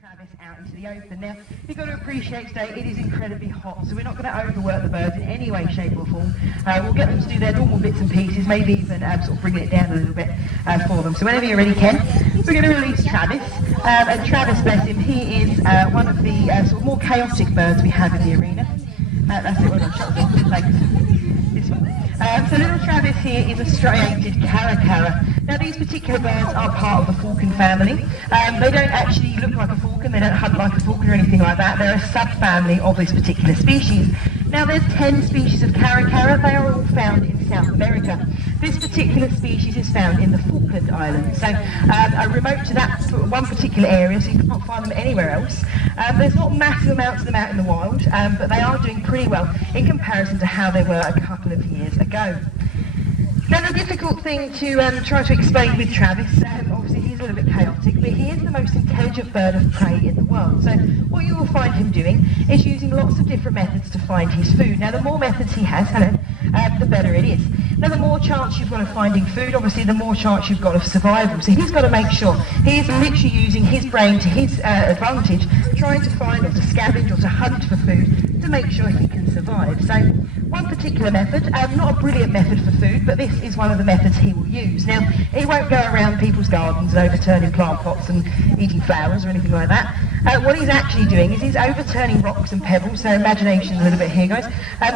Travis out into the open. Now, you've got to appreciate today it is incredibly hot, so we're not going to overwork the birds in any way, shape or form. We'll get them to do their normal bits and pieces, maybe even sort of bringing it down a little bit for them. So whenever you're ready, Ken, we're going to release Travis. And Travis, bless him, he is one of the sort of more chaotic birds we have in the arena. That's it, well done, shut off, thanks. This one. So little Travis here is a striated caracara. Now these particular birds are part of the falcon family. They don't actually look like a falcon, they don't hunt like a falcon or anything like that. They're a subfamily of this particular species. Now there's 10 species of caracara, they are all found in South America. This particular species is found in the Falkland Islands, so remote to that one particular area, so you can't find them anywhere else. There's not massive amounts of them out in the wild, but they are doing pretty well in comparison to how they were a couple of years ago. Now the difficult thing to try to explain with Travis, obviously he's a little bit chaotic, but he is the most intelligent bird of prey in the world. So what you will find him doing is using lots of different methods to find his food. Now the more methods he has, the better it is. Now the more chance you've got of finding food, obviously the more chance you've got of survival. So he's got to make sure he is literally using his brain to his advantage, trying to find or to scavenge or to hunt for food to make sure he can survive. So one particular method, not a brilliant method for food, but this is one of the methods he will use. Now, he won't go around people's gardens and overturning plant pots and eating flowers or anything like that. What he's actually doing is he's overturning rocks and pebbles, so imagination a little bit here, guys.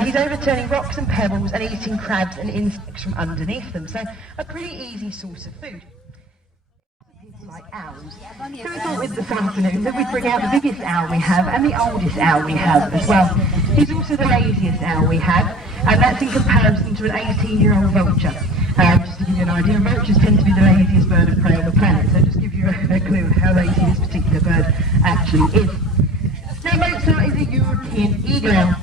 He's overturning rocks and pebbles and eating crabs and insects from underneath them, so a pretty easy source of food. Like owls. So we thought with this afternoon that we'd bring out the biggest owl we have and the oldest owl we have as well. He's also the laziest owl we have, and that's in comparison to an 18-year-old vulture. Just to give you an idea, vultures tend to be the laziest bird of prey on the planet, so just give you a clue of how lazy this particular bird actually is. Now Mozart is a European eagle owl.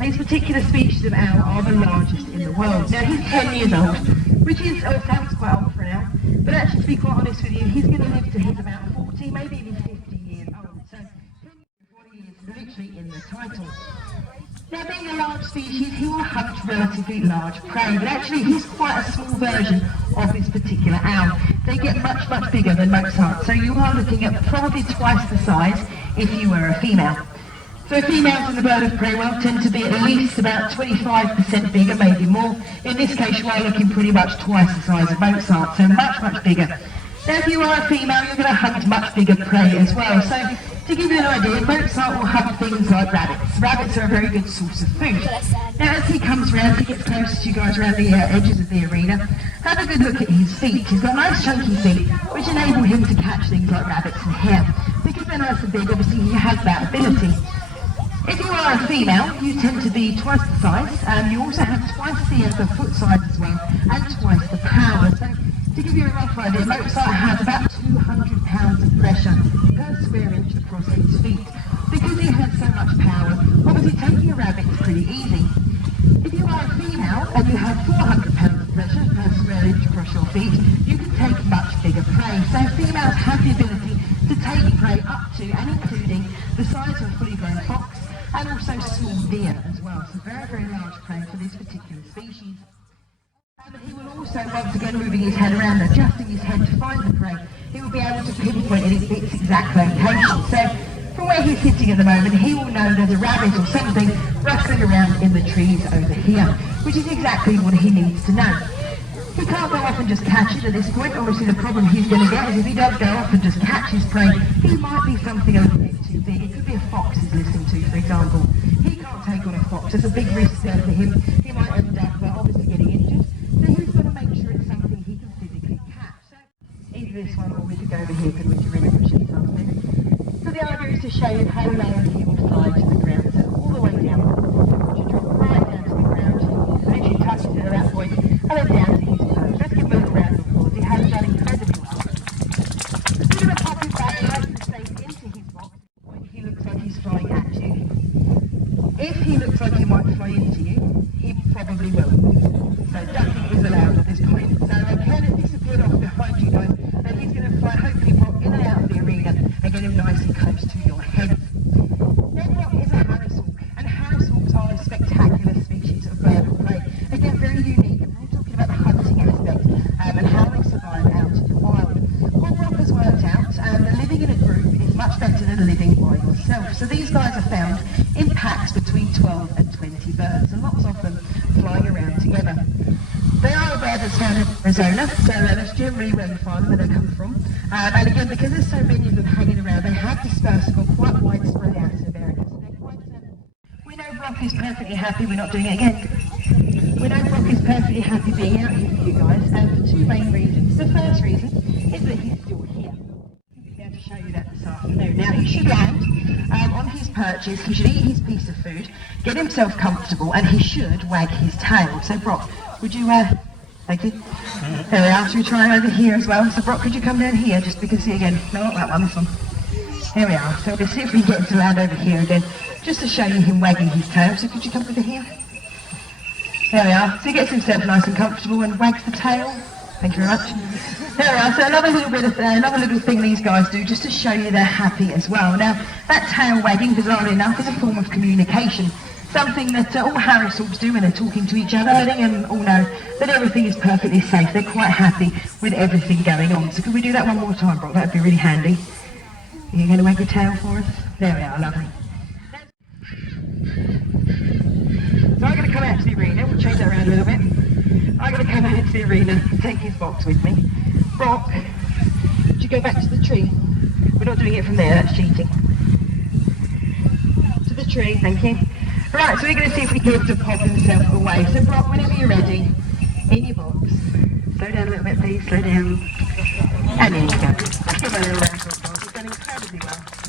These particular species of owl are the largest in the world. Now he's 10 years old, which is sounds quite old for an owl, but actually to be quite honest with you, he's going to live to hit about 40, maybe even 50 years old. So 40 years is literally in the title. Now being a large species, he will hunt relatively large prey, but actually he's quite a small version of this particular owl. They get much, much bigger than Mozart, so you are looking at probably twice the size if you were a female. So females in the bird of prey world tend to be at least about 25% bigger, maybe more. In this case you are looking pretty much twice the size of Mozart, so much, much bigger. Now if you are a female, you're going to hunt much bigger prey as well. So to give you an idea, Mozart will hunt things like rabbits. Rabbits are a very good source of food. Now as he comes round, he gets close to you guys around the edges of the arena, have a good look at his feet. He's got nice chunky feet, which enable him to catch things like rabbits and hare. Because they're nice and big, obviously he has that ability. If you are a female, you tend to be twice the size, and you also have twice the foot size as well, and twice the power. So, to give you a rough idea, Mozart has about 200 pounds of pressure per square inch across his feet. Because he has so much power, obviously taking a rabbit is pretty easy. If you are a female, and you have 400 pounds of pressure per square inch across your feet, you can take much bigger prey. So females have the ability to take prey up to and including the size of a fully grown fox, and also small deer as well, so very, very large prey for this particular species. He will also, once again moving his head around, adjusting his head to find the prey, he will be able to pinpoint its exact location. So from where he's sitting at the moment, he will know there's a rabbit or something rustling around in the trees over here, which is exactly what he needs to know. He can't go off and just catch it at this point. Obviously the problem he's going to get is if he does go off and just catch his prey, he might be something a little bit too big. It could be a fox he's listening to, for example. He can't take on a fox. There's a big risk there for him. He might end up obviously getting injured. So he's got to make sure it's something he can physically catch. So either this one or we could go over here, could we, to really push it something. So the idea is to show you how low he will fly to the ground. So all the way down. To drop right down to the ground. Literally touches it at that point. And then down to his toes. Let's give him a little round of applause. He has done incredibly well. We're going to pop his back nice and safe into his box. He looks like he's flying at you. If he looks like he might fly into you, he probably will. So ducking is allowed at this point. So Ken has disappeared off behind you guys, and he's going to fly, hopefully pop in and out of the arena and get him nice and close to your head. So these guys are found in packs between 12 and 20 birds, and lots of them flying around together. They are a bird that's found in Arizona, so that's generally where we find them, where they come from. And again, because there's so many of them hanging around, they have dispersed and gone quite widespread out in America. So they're quite, we know Brock is perfectly happy, we're not doing it again. We know Brock is perfectly happy being out here for you guys, and for two main reasons. The first reason is that he's still here. I'll be able to show you that this afternoon. Now, he should land on his perches, he should eat his piece of food, get himself comfortable, and he should wag his tail. So Brock, would you, thank you. There we are, should we try over here as well? So Brock, could you come down here, just because, see again, no, not that one, this one. Here we are, so we'll see if we can get him to land over here again, just to show you him wagging his tail. So could you come over here? There we are, so he gets himself nice and comfortable and wags the tail. Thank you very much. There we are, so another little thing these guys do, just to show you they're happy as well. Now, that tail wagging, bizarrely enough, is a form of communication. Something that all Harrishalls do when they're talking to each other, letting them all know that everything is perfectly safe. They're quite happy with everything going on. So could we do that one more time, Brock? That would be really handy. Are you going to wag your tail for us? There we are, lovely. So I'm going to come out to the arena. We'll change that around a little bit. I'm going to come out to the arena and take his box with me. Brock, would you go back to the tree? We're not doing it from there, that's cheating. To the tree, thank you. Right, so we're going to see if we can get him to pop himself away. So Brock, whenever you're ready, in your box. Slow down a little bit, please, slow down. And there you go. Let's give him a little round of applause. He's done incredibly well.